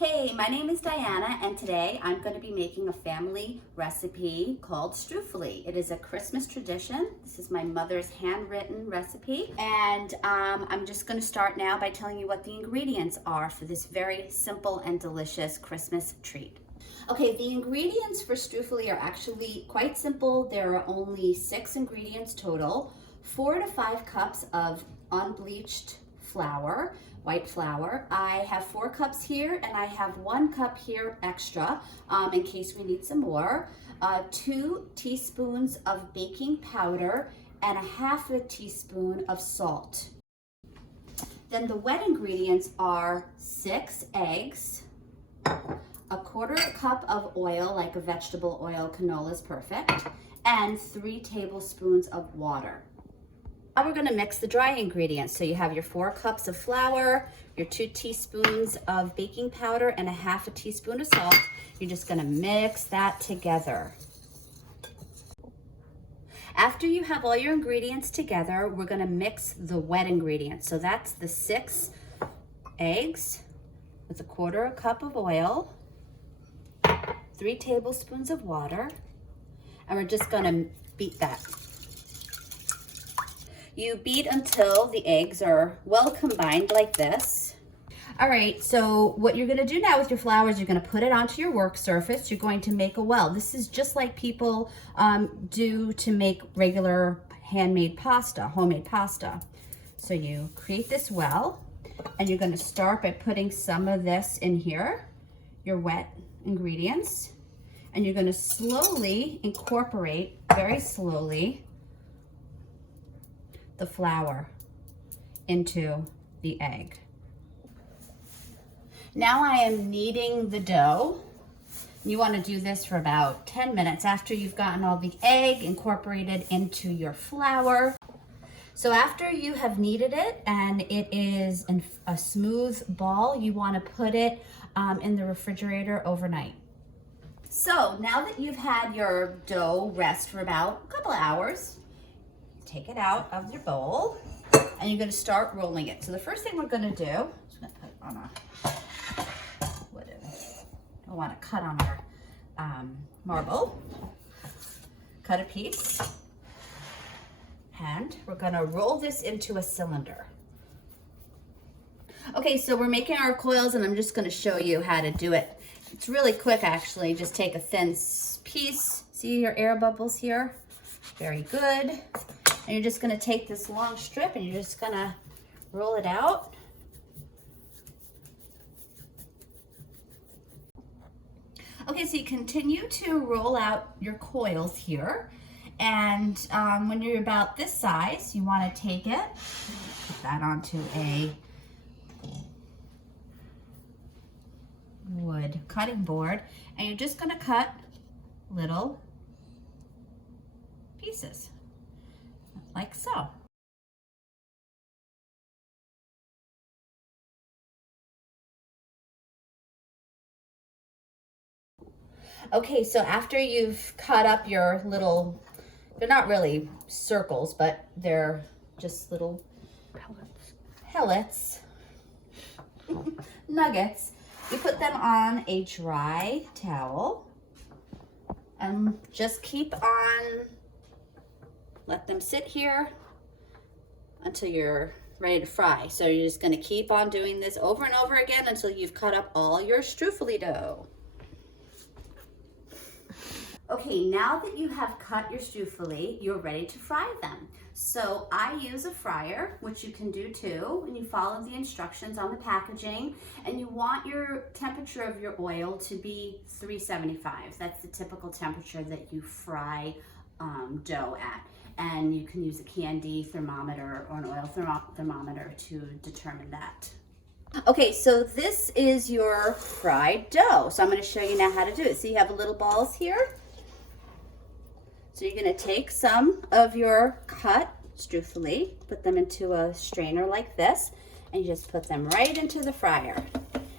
Hey, my name is Diana, and today I'm going to be making a family recipe called Struffoli. It is a Christmas tradition. This is my mother's handwritten recipe, and I'm just going to start now by telling you what the ingredients are for this very simple and delicious Christmas treat. Okay, the ingredients for Struffoli are actually quite simple. There are only 6 ingredients total. 4 to 5 cups of unbleached flour, white flour. I have 4 cups here, and I have 1 cup here extra in case we need some more. 2 teaspoons of baking powder and a half a teaspoon of salt. Then the wet ingredients are 6 eggs, a 1/4 cup of oil, like a vegetable oil, canola is perfect, and 3 tablespoons of water. Now we're going to mix the dry ingredients. So you have your 4 cups of flour, your 2 teaspoons of baking powder, and a half a teaspoon of salt. You're just going to mix that together. After you have all your ingredients together, we're going to mix the wet ingredients. So that's the 6 eggs with a 1/4 cup of oil, 3 tablespoons of water, and we're just going to beat that. You beat until the eggs are well combined like this. All right, so what you're gonna do now with your flour is you're gonna put it onto your work surface. You're going to make a well. This is just like people do to make regular handmade pasta, homemade pasta. So you create this well, and you're gonna start by putting some of this in here, your wet ingredients, and you're gonna slowly incorporate, very slowly, the flour into the egg. Now I am kneading the dough. You want to do this for about 10 minutes after you've gotten all the egg incorporated into your flour. So after you have kneaded it and it is in a smooth ball, you want to put it in the refrigerator overnight. So now that you've had your dough rest for about a couple of hours, take it out of your bowl, and you're going to start rolling it. So the first thing we're going to do, I'm just going to put it on a wooden, I want to cut on our marble, cut a piece, and we're going to roll this into a cylinder. Okay, so we're making our coils, and I'm just going to show you how to do it. It's really quick, actually. Just take a thin piece. See your air bubbles here? Very good. And you're just going to take this long strip and you're just going to roll it out. Okay, so you continue to roll out your coils here. And when you're about this size, you want to take it, put that onto a wood cutting board, and you're just going to cut little pieces. Like so. Okay, so after you've cut up your little, they're not really circles, but they're just little pellets, nuggets. You put them on a dry towel and just keep on, let them sit here until you're ready to fry. So you're just going to keep on doing this over and over again until you've cut up all your Struffoli dough. Okay, now that you have cut your Struffoli, you're ready to fry them. So I use a fryer, which you can do too, and you follow the instructions on the packaging, and you want your temperature of your oil to be 375. That's the typical temperature that you fry dough at. And you can use a candy thermometer or an oil thermometer to determine that. Okay, so this is your fried dough. So I'm going to show you now how to do it. So you have little balls here. So you're going to take some of your cut Struffoli, put them into a strainer like this, and you just put them right into the fryer.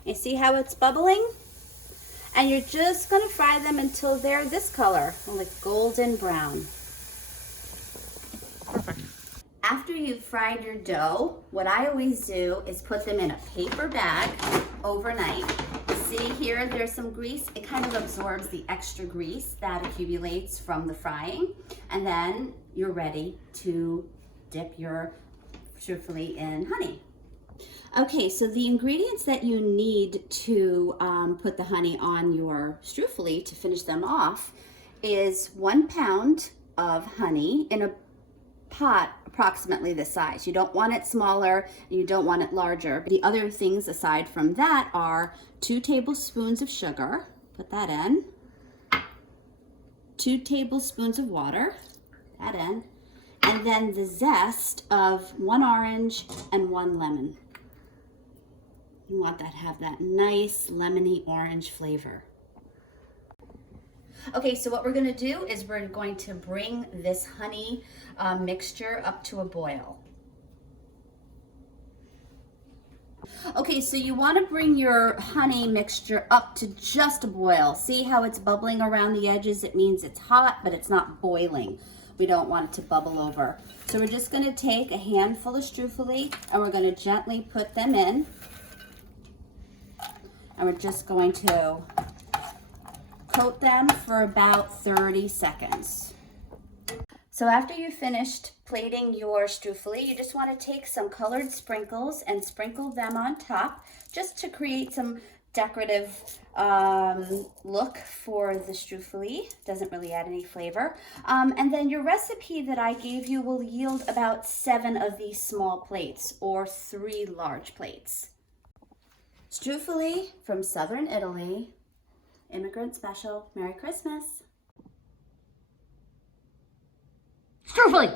You see how it's bubbling? And you're just going to fry them until they're this color, like golden brown. Perfect. After you've fried your dough, what I always do is put them in a paper bag overnight, See here, there's some grease. It kind of absorbs the extra grease that accumulates from the frying. And then you're ready to dip your struffoli in honey. Okay, so the ingredients that you need to put the honey on your struffoli to finish them off is 1 pound of honey in a pot approximately this size. You don't want it smaller and you don't want it larger. The other things aside from that are 2 tablespoons of sugar, put that in, 2 tablespoons of water, that in, and then the zest of 1 orange and 1 lemon. You want that to have that nice lemony orange flavor. Okay, so what we're going to do is we're going to bring this honey mixture up to a boil. Okay, so you want to bring your honey mixture up to just a boil. See how it's bubbling around the edges? It means it's hot, but it's not boiling. We don't want it to bubble over. So we're just going to take a handful of struffoli and we're going to gently put them in. And we're just going to coat them for about 30 seconds. So after you've finished plating your struffoli, you just want to take some colored sprinkles and sprinkle them on top just to create some decorative look for the struffoli. Doesn't really add any flavor. And then your recipe that I gave you will yield about 7 of these small plates or 3 large plates. Struffoli from Southern Italy, immigrant special. Merry Christmas. Struffoli!